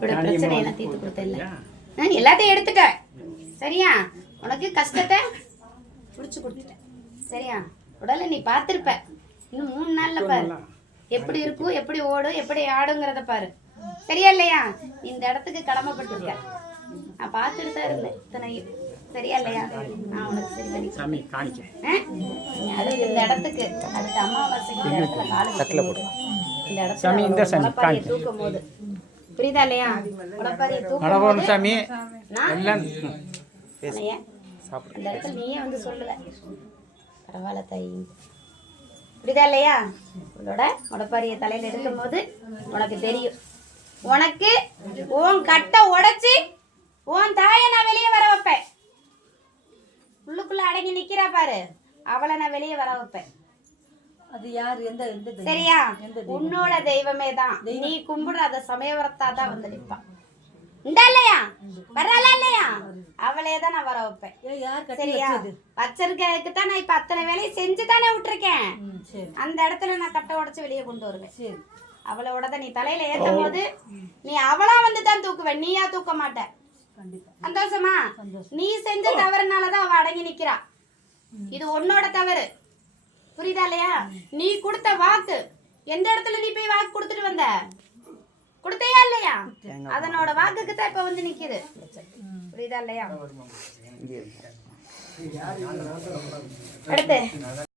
பிரச்சனை எல்லாம் தீர்த்து கொடுத்தல, எல்லாத்தையும் எடுத்துட்ட சரியா? உனக்கு கஷ்டத்தை முடிச்சு கொடுத்துட்டேன் சரியா? உடலை நீ பார்த்துருப்ப, இன்னும் 3 நாள்ல பாரு எப்படி இருக்கும், எப்படி ஓடும், எப்படி ஆடுங்கிறத பாரு சரியா இல்லையா? இந்த இடத்துக்கு கடமைப்பட்டிருக்க, நான் பார்த்துட்டு தான் இருந்தேன் இத்தனையும் சரியா இல்லையா? நான் உனக்கு சரி பண்ணி அது இந்த இடத்துக்கு அடுத்த அமாவாசைக்கு இந்த இடத்துல காலை போட்டு இந்த இடத்துல தூக்கும் போது புரியுதா இல்லையா? முளைப்பாரியை தூக்கும் அந்த இடத்துல நீயே வந்து சொல்லுவ பரவாயில்ல தாயி, புரியுதா இல்லையா? உன்னோட முளைப்பாரியை தலையில எடுக்கும் போது உனக்கு தெரியும், உனக்கு உன் கட்டை உடைச்சி உன் தாயை நான் வெளியே வர வைப்பேன். உள்ளுக்குள்ள அடங்கி நிக்கிறா பாரு, அவளை நான் வெளியே வர வைப்பேன். அது யார்? எந்த சரியா? உன்னோட தெய்வமே தான், நீ கும்பிடுற அத சமயவரத்தா தான் வந்து நிப்பா. இந்த இல்லையா வர்றாளா இல்லையா? அவளே தான் நான் வர வைப்பேன் சரியா? வச்சிருக்கிறதுக்கு தான் நான் இப்ப அத்தனை வேலையை செஞ்சு தானே விட்டுருக்கேன். அந்த இடத்துல நான் கட்டை உடைச்சு வெளியே கொண்டு வருவேன். அவளோட நீ தலையில ஏற்றும் போது நீ அவளா வந்து தான் தூக்குவேன், நீயா தூக்க மாட்ட. சந்தோஷமா? நீ செஞ்ச தவறுனாலதான் அவ அடங்கி நிக்கிறா. இது உன்னோட தவறு, புரியுதா இல்லையா? நீ கொடுத்த வாக்கு, எந்த இடத்துல நீ போய் வாக்கு கொடுத்துட்டு வந்த? கொடுத்தையா இல்லையா? அதனோட வாக்குக்கு தான் இப்ப வந்து நிக்குது, புரியுதா இல்லையா? அடுத்து